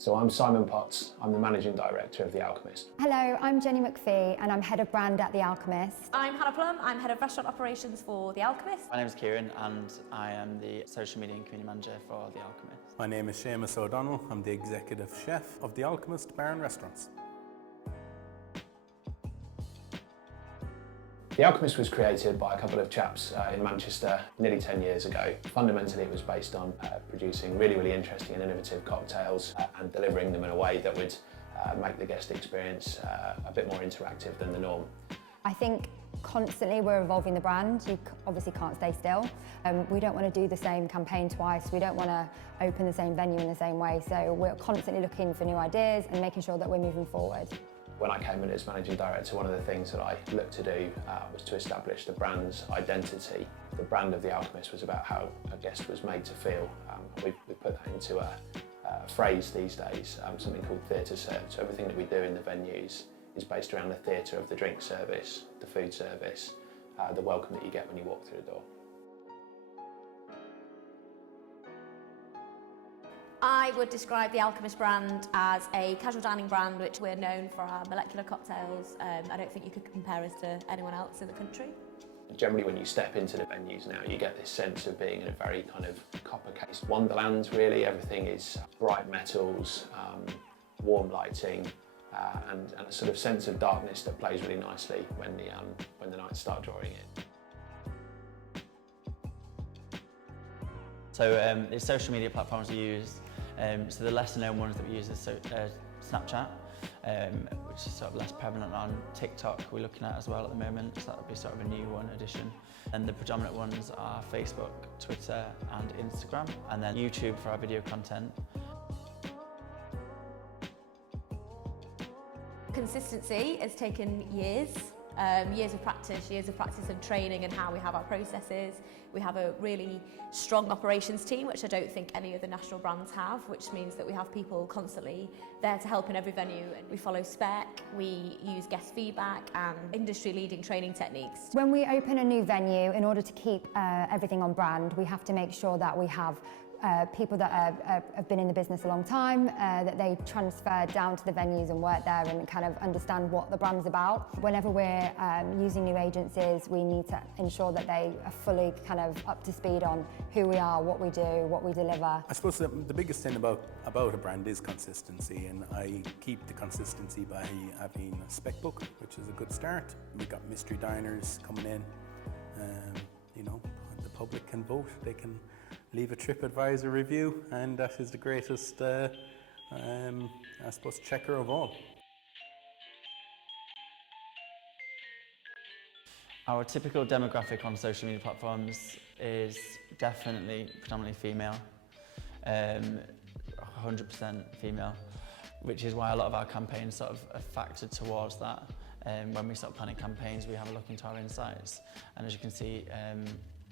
So I'm Simon Potts, I'm the Managing Director of The Alchemist. Hello, I'm Jenny McPhee and I'm Head of Brand at The Alchemist. I'm Hannah Plum, I'm Head of Restaurant Operations for The Alchemist. My name is Kieran and I am the Social Media and Community Manager for The Alchemist. My name is Seamus O'Donnell, I'm the Executive Chef of The Alchemist Bar and Restaurants. The Alchemist was created by a couple of chaps in Manchester nearly 10 years ago. Fundamentally it was based on producing really interesting and innovative cocktails and delivering them in a way that would make the guest experience a bit more interactive than the norm. I think constantly we're evolving the brand. You obviously can't stay still. We don't want to do the same campaign twice. We don't want to open the same venue in the same way. So we're constantly looking for new ideas and making sure that we're moving forward. When I came in as Managing Director, one of the things that I looked to do was to establish the brand's identity. The brand of The Alchemist was about how a guest was made to feel. We put that into a phrase these days, something called theatre served. So everything that we do in the venues is based around the theatre of the drink service, the food service, the welcome that you get when you walk through the door. I would describe the Alchemist brand as a casual dining brand, which we're known for our molecular cocktails. I don't think you could compare us to anyone else in the country. Generally when you step into the venues now, you get this sense of being in a very kind of copper-cased wonderland, really. Everything is bright metals, warm lighting, and a sort of sense of darkness that plays really nicely when the nights start drawing in. So the social media platforms we use, so the lesser known ones that we use is Snapchat, which is sort of less prevalent on TikTok we're looking at as well at the moment, so that would be sort of a new one addition. And the predominant ones are Facebook, Twitter and Instagram, and then YouTube for our video content. Consistency has taken years. Years of practice and training and how we have our processes. We have a really strong operations team, which I don't think any other national brands have, which means that we have people constantly there to help in every venue. And we follow spec, we use guest feedback and industry-leading training techniques. When we open a new venue, in order to keep everything on brand, we have to make sure that we have people that have been in the business a long time, that they transfer down to the venues and work there and kind of understand what the brand's about. Whenever we're using new agencies, we need to ensure that they are fully kind of up to speed on who we are, what we do, what we deliver. I suppose the biggest thing about a brand is consistency, and I keep the consistency by having a spec book, which is a good start. We've got mystery diners coming in, you know, the public can vote, they can leave a TripAdvisor review, and that is the greatest, I suppose, checker of all. Our typical demographic on social media platforms is definitely predominantly female, 100% female, which is why a lot of our campaigns sort of are factored towards that. When we start planning campaigns, we have a look into our insights, and as you can see,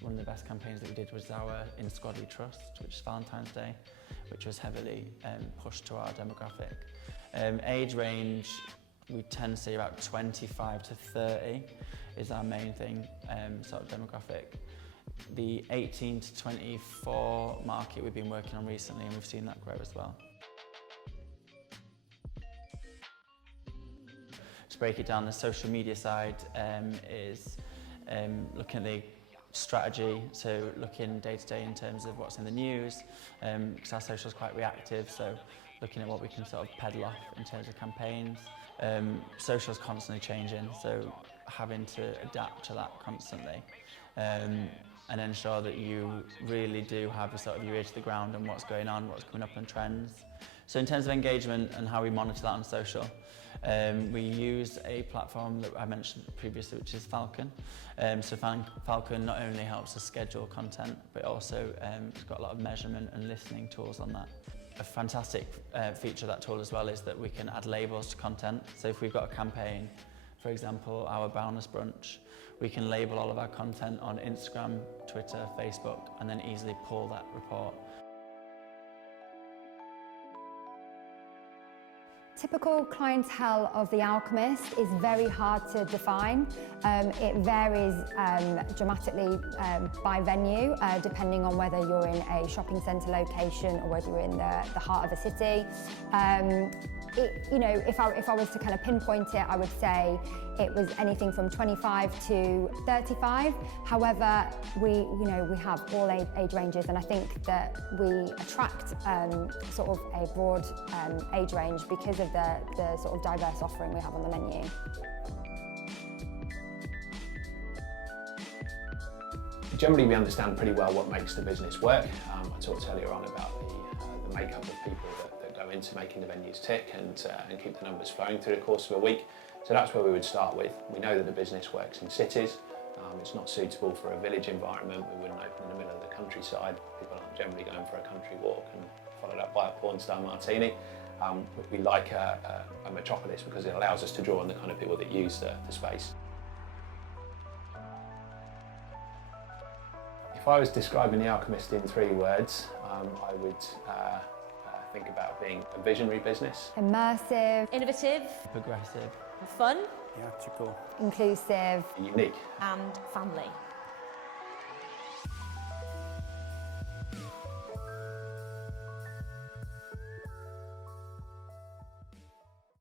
one of the best campaigns that we did was our In Squad We Trust, which is Valentine's Day, which was heavily pushed to our demographic. Age range, we tend to see about 25 to 30 is our main thing, sort of demographic. The 18 to 24 market we've been working on recently, and we've seen that grow as well. To break it down, the social media side is looking at the strategy, so looking day to day in terms of what's in the news, because our social is quite reactive, so looking at what we can sort of peddle off in terms of campaigns. Social is constantly changing, so having to adapt to that constantly, and ensure that you really do have a sort of your ear to the ground on what's going on, what's coming up in trends. So in terms of engagement and how we monitor that on social, we use a platform that I mentioned previously, which is Falcon. So Falcon not only helps us schedule content, but also it's got a lot of measurement and listening tools on that. A fantastic feature of that tool as well is that we can add labels to content. So if we've got a campaign, for example, our Boundless Brunch, we can label all of our content on Instagram, Twitter, Facebook, and then easily pull that report. Typical clientele of the Alchemist is very hard to define. It varies dramatically by venue, depending on whether you're in a shopping centre location or whether you're in the heart of a city. If I was to kind of pinpoint it, I would say it was anything from 25 to 35. However, we have all age ranges, and I think that we attract sort of a broad age range because of the sort of diverse offering we have on the menu. Generally, we understand pretty well what makes the business work. I talked earlier on about the makeup of people that go into making the venues tick and keep the numbers flowing through the course of a week. So that's where we would start with. We know that the business works in cities. It's not suitable for a village environment. We wouldn't open in the middle of the countryside. People aren't generally going for a country walk and followed up by a porn-star martini. We like a metropolis because it allows us to draw on the kind of people that use the space. If I was describing the Alchemist in 3 words, I would think about being a visionary business. Immersive, Innovative, Progressive. fun, theatrical, inclusive, Unique. and family.